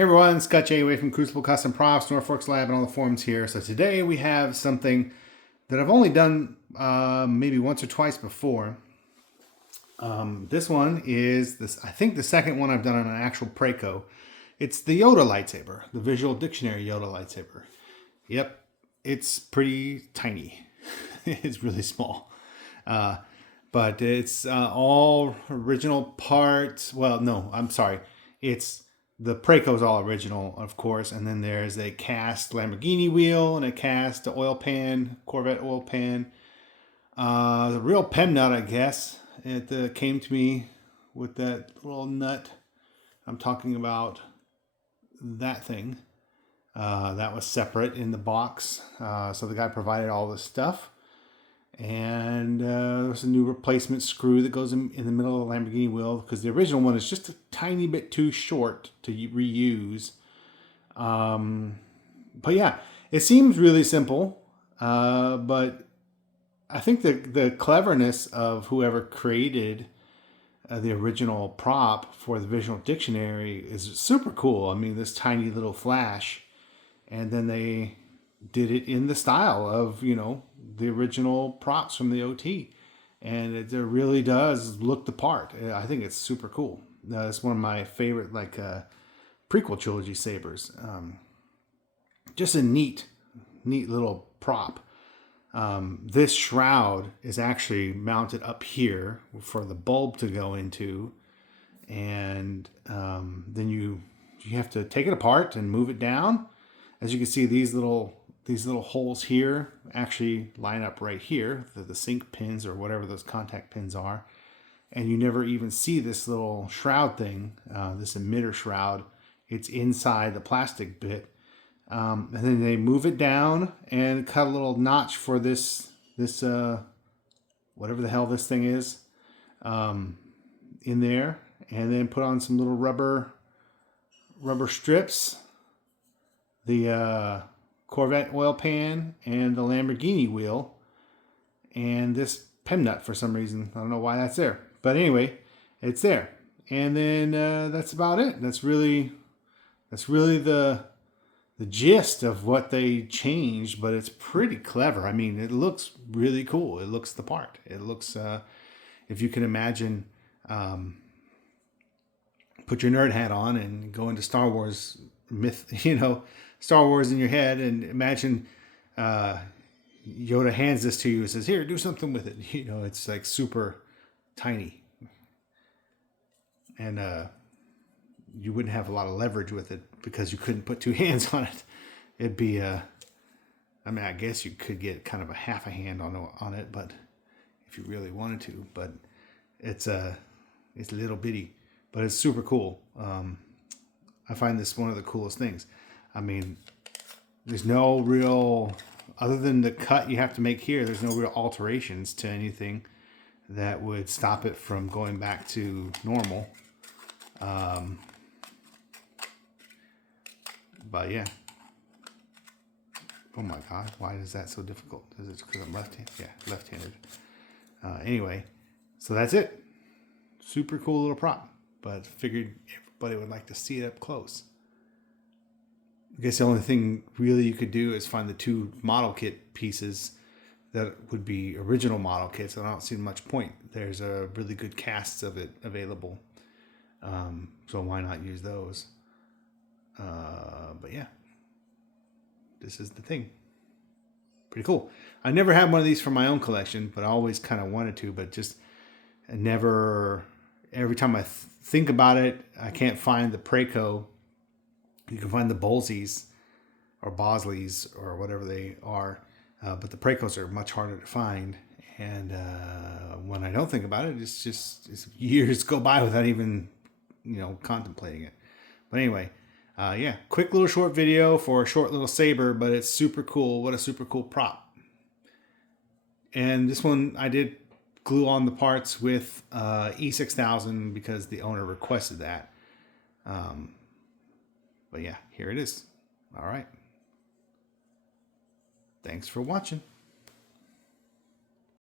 Hey everyone, Scott J. away from Crucible Custom Props, Norfolk's Lab, and all the forums here. So today we have something that I've only done maybe once or twice before. This one is I think the second one I've done on an actual Praco. It's the Yoda lightsaber, the Visual Dictionary Yoda lightsaber. Yep, it's pretty tiny. It's really small. But it's all original parts. Well, no, I'm sorry. The Praco's all original, of course, and then there's a cast Lamborghini wheel and a cast oil pan, Corvette oil pan. The real PEM nut, I guess. It came to me with that little nut. I'm talking about that thing. That was separate in the box. So the guy provided all this stuff. And there's a new replacement screw that goes in the middle of the Lamborghini wheel because the original one is just a tiny bit too short to reuse. But yeah, it seems really simple. But I think the cleverness of whoever created the original prop for the Visual Dictionary is super cool. I mean, this tiny little flash. And then they did it in the style of, the original props from the OT. And it really does look the part. I think it's super cool. It's one of my favorite, prequel trilogy sabers. Just a neat little prop. This shroud is actually mounted up here for the bulb to go into. And then you have to take it apart and move it down. As you can see, these little holes here actually line up right here, the sync pins or whatever those contact pins are. And you never even see this little shroud thing, this emitter shroud. It's inside the plastic bit. And then they move it down and cut a little notch for this whatever the hell this thing is, in there. And then put on some little rubber strips. The Corvette oil pan and the Lamborghini wheel and this PEM nut for some reason. I don't know why that's there, but anyway, it's there. And then that's about it. That's really the gist of what they changed, but it's pretty clever. I mean, it looks really cool. It looks the part. It looks, if you can imagine, put your nerd hat on and go into Star Wars myth, Star Wars in your head, and imagine Yoda hands this to you and says, "Here, do something with it." It's like super tiny, and you wouldn't have a lot of leverage with it because you couldn't put two hands on it. It'd be I guess you could get kind of a half a hand on it, but if you really wanted to. But it's a little bitty, but it's super cool. I find this one of the coolest things. I mean, there's no real, other than the cut you have to make here, there's no real alterations to anything that would stop it from going back to normal. But yeah. Oh my God, why is that so difficult? Is it because I'm left-handed? Yeah, left-handed. Anyway, so that's it. Super cool little prop, but figured everybody would like to see it up close. I guess the only thing really you could do is find the two model kit pieces that would be original model kits. I don't see much point. There's a really good casts of it available. So why not use those? But yeah, this is the thing. Pretty cool. I never had one of these for my own collection, but I always kind of wanted to, but just never, every time I think about it, I can't find the Praco. You can find the Bolsies or Bosleys or whatever they are, but the Pracos are much harder to find. And when I don't think about it, it's years go by without even, contemplating it. But anyway, yeah, quick little short video for a short little saber, but it's super cool. What a super cool prop. And this one I did glue on the parts with E6000 because the owner requested that. But yeah, here it is. All right. Thanks for watching.